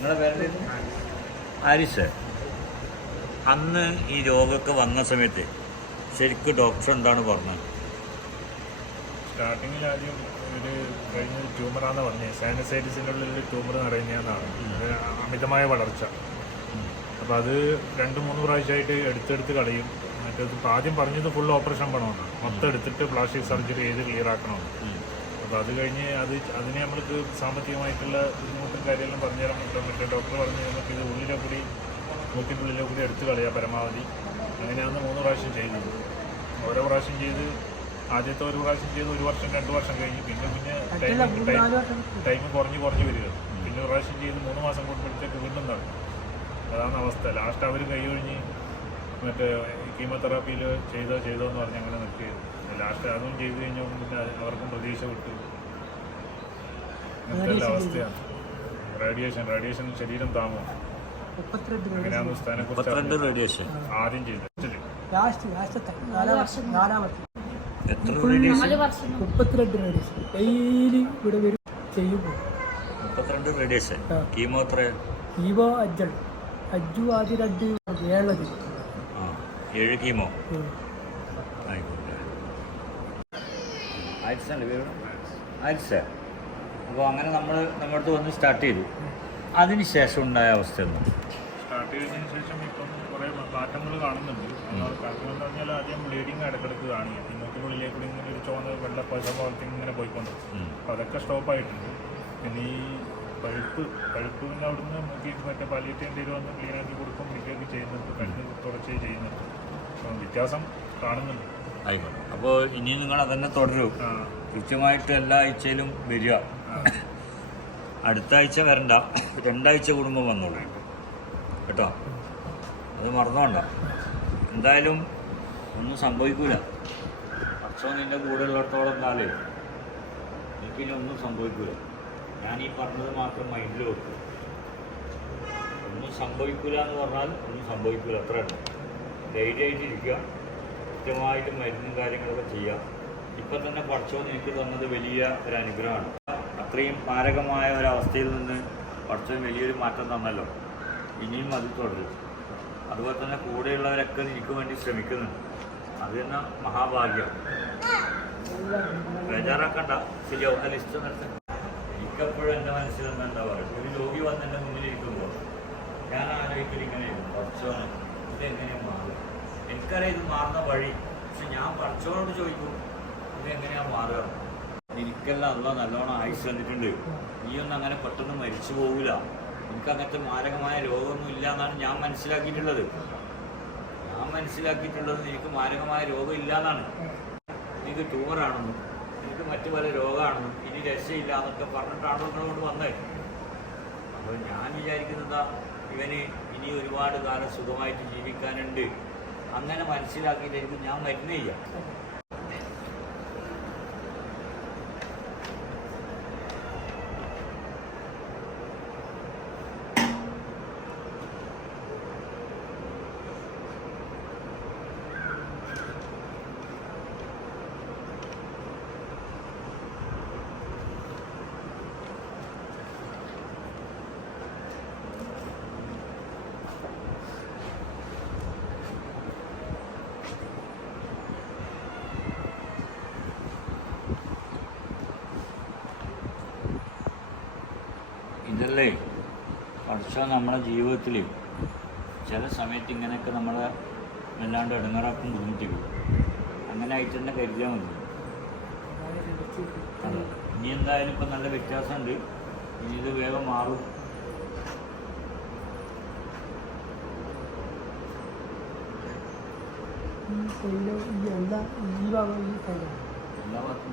നിങ്ങളെ പേര് ആരിസ് അന്ന് ഈ രോഗമൊക്കെ വന്ന സമയത്ത് ശരിക്കും ഡോക്ടർ എന്താണ് പറഞ്ഞത്? സ്റ്റാർട്ടിങ്ങിൽ ആദ്യം ഒരു കഴിഞ്ഞ ട്യൂമറാന്ന് പറഞ്ഞത് സാനിസൈറ്റിസിന്റെ ഉള്ളിൽ ട്യൂമർ നിറയുന്നതെന്നാണ് അമിതമായ വളർച്ച. അപ്പോൾ അത് രണ്ട് മൂന്ന് പ്രാവശ്യമായിട്ട് എടുത്തെടുത്ത് കളയും. മറ്റേത് ആദ്യം പറഞ്ഞത് ഫുൾ ഓപ്പറേഷൻ പണമെന്നാണ് മൊത്തം എടുത്തിട്ട് പ്ലാസ്റ്റിക് സർജറി ചെയ്ത് ക്ലിയർ ആക്കണമെന്ന് അപ്പോൾ അത് കഴിഞ്ഞ് അത് അതിനെ നമ്മൾക്ക് സാമ്പത്തികമായിട്ടുള്ള ബുദ്ധിമുട്ടും കാര്യമെല്ലാം പറഞ്ഞു തരാൻ പറ്റും. മറ്റേ ഡോക്ടർ പറഞ്ഞ് നമുക്ക് ഇത് ഉള്ളിലെ കൂടി മൂക്കിന്റെ കൂടി എടുത്തു കളയാം പരമാവധി. അങ്ങനെയാണ് മൂന്ന് പ്രാവശ്യം ചെയ്തത് ഓരോ പ്രാവശ്യം ചെയ്ത് ആദ്യത്തെ ഒരു പ്രാവശ്യം ചെയ്ത് ഒരു വർഷം രണ്ട് വർഷം കഴിഞ്ഞ് പിന്നെ പിന്നെ ടൈം ടൈം ടൈം കുറഞ്ഞ് കുറഞ്ഞ് വരിക. പിന്നെ ഒരു പ്രാവശ്യം ചെയ്ത് മൂന്ന് മാസം കൂടുമ്പോഴത്തേക്ക് വീണ്ടും നടക്കും അതാണ് അവസ്ഥ. ലാസ്റ്റ് അവർ കൈ ഒഴിഞ്ഞ് മറ്റേ കീമോതെറാപ്പിയിൽ ചെയ്തോ ചെയ്തോ എന്ന് പറഞ്ഞ് അങ്ങനെ അതും ചെയ്ത് കഴിഞ്ഞാൽ പിന്നെ അവർക്കും പ്രതീക്ഷ വിട്ടു. അങ്ങനത്തെ അവസ്ഥയാണ്. റേഡിയേഷൻ റേഡിയേഷൻ ശരീരം താമോ റേഡിയേഷൻ ആദ്യം ചെയ്തത്. റേഡിയേഷൻ നാല് വർഷം. മുപ്പത്തിരണ്ട് റേഡിയസ് ഡെയിലി ഇവിടെ വരും ചെയ്യുമ്പോൾ മുപ്പത്തിരണ്ട് റേഡിയേഷൻ. കീമോ ആദ്യം രണ്ട്. ഏഴ് കീമോ ഉം. ആയിക്കോട്ടെ ആയിരത്തല്ലേ പേര് ആയിരത്ത അപ്പോൾ അങ്ങനെ നമ്മൾ നമ്മുടെ അടുത്ത് വന്ന് സ്റ്റാർട്ട് ചെയ്തു. അതിന് ശേഷം ഉണ്ടായ അവസ്ഥ ഒന്നും സ്റ്റാർട്ട് ചെയ്തതിന് ശേഷം ഇപ്പം കുറേ മാറ്റങ്ങൾ കാണുന്നുണ്ട്. കാരണം എന്ന് പറഞ്ഞാൽ ആദ്യം ബ്ലീഡിങ് ഇടക്കിടക്ക് കാണില്ല ഈ മൂക്കിനുള്ളിലേക്ക് കൂടി ഇങ്ങനെ ഒരു ചോന്ന വെള്ള പശ പോലത്തെ ഇങ്ങനെ പോയിക്കൊണ്ട്. അപ്പോൾ അതൊക്കെ സ്റ്റോപ്പായിട്ടുണ്ട് പിന്നെ ഈ പഴുപ്പ് പഴുപ്പ് പിന്നെ അവിടുന്ന് മൂക്കി മറ്റേ പാലിയേറ്റീവ് എന്തെങ്കിലും വന്ന് ക്ലീൻ ആക്കി കൊടുക്കും പിടിക്കുകയൊക്കെ ചെയ്യുന്നുണ്ട്. കണ്ണ് തുടച്ച് ചെയ്യുന്നുണ്ട്. വ്യത്യാസം കാണുന്നുണ്ട്. ആയിക്കോട്ടെ. അപ്പോൾ ഇനി നിങ്ങൾ അതന്നെ തുടരൂ. കൃത്യമായിട്ട് എല്ലാ ആഴ്ചയിലും വരിക. അടുത്ത ആഴ്ച വരണ്ട. രണ്ടാഴ്ച കുടുംബം വന്നോളൂ കേട്ടോ. അത് മറന്നോണ്ട. എന്തായാലും ഒന്നും സംഭവിക്കൂല. പക്ഷോ നിന്റെ കൂടെ ഉള്ളിടത്തോളം കാലേ. എനിക്കിനി ഒന്നും സംഭവിക്കൂല. ഞാൻ ഈ പറഞ്ഞത് മാത്രം മൈൻഡിൽ വെക്കും. ഒന്നും സംഭവിക്കൂല എന്ന് പറഞ്ഞാൽ ഒന്നും സംഭവിക്കൂല. അത്ര ഉണ്ട് ധൈര്യമായിട്ടിരിക്കുക. കൃത്യമായിട്ട് മരുന്നും കാര്യങ്ങളൊക്കെ ചെയ്യാം. ഇപ്പം തന്നെ പഠിച്ചോ എനിക്ക് തന്നത് വലിയ ഒരു അനുഗ്രഹമാണ് അത്രയും മാരകമായ ഒരവസ്ഥയിൽ നിന്ന് പഠിച്ചോ വലിയൊരു മാറ്റം തന്നല്ലോ. ഇനിയും അത് തുടരും. അതുപോലെ തന്നെ കൂടെയുള്ളവരൊക്കെ എനിക്ക് വേണ്ടി ശ്രമിക്കുന്നുണ്ട്. അത് തന്നെ മഹാഭാഗ്യം. ബേജാറാക്കണ്ട. ശരിയാവും ആ ലിസ്റ്റ് നിർത്താൻ എനിക്കെപ്പോഴും എന്റെ മനസ്സിൽ എന്താ എന്താ പറയുക? ഒരു രോഗി വന്ന് എന്റെ മുന്നിലിരിക്കുമ്പോൾ ഞാൻ ആലോചിക്കൽ ഇങ്ങനെയാണ് ഇത് ഇതെങ്ങനെയാണ് മാറുക? എനിക്കറിയാം ഇത് മാറുന്ന വഴി. പക്ഷെ ഞാൻ പഠിച്ചവരോട് ചോദിക്കും ഇതെങ്ങനെയാണ് മാറുക? എനിക്കെല്ലാം അല്ല നല്ലോണം ആയുസ് തന്നിട്ടുണ്ട്. നീയൊന്നും അങ്ങനെ പെട്ടെന്ന് മരിച്ചു പോകില്ല എനിക്ക് അങ്ങനത്തെ മാരകമായ രോഗമൊന്നും ഇല്ല എന്നാണ് ഞാൻ മനസ്സിലാക്കിയിട്ടുള്ളത്. ഞാൻ മനസ്സിലാക്കിയിട്ടുള്ളത് എനിക്ക് മാരകമായ രോഗം ഇല്ല എന്നാണ്. എനിക്ക് ട്യൂമറാണെന്നും എനിക്ക് മറ്റു പല രോഗമാണെന്നും ഇനി രക്ഷയില്ല എന്നൊക്കെ പറഞ്ഞിട്ടാണ് നിങ്ങളോട് വന്നത്? അപ്പോൾ ഞാൻ വിചാരിക്കുന്നതാ ഇവന് ഇനി ഒരുപാട് കാലം സുഖമായിട്ട് ജീവിക്കാനുണ്ട്. അങ്ങനെ മനസ്സിലാക്കിയിട്ടായിരിക്കും ഞാൻ മരുന്ന് ഇതല്ലേ? പഠിച്ചോ നമ്മളെ ജീവിതത്തിൽ ചില സമയത്ത് ഇങ്ങനെയൊക്കെ നമ്മളെ വല്ലാണ്ട് ഇടങ്ങറാക്കും ബുദ്ധിമുട്ടിക്കും. അങ്ങനെ ആയിട്ട് തന്നെ കരുതിയാൽ മതി ഇനി എന്തായാലും ഇപ്പം നല്ല വ്യത്യാസമുണ്ട്. ഇനി ഇത് വേഗം മാറും. എല്ലാ ഭാഗത്തും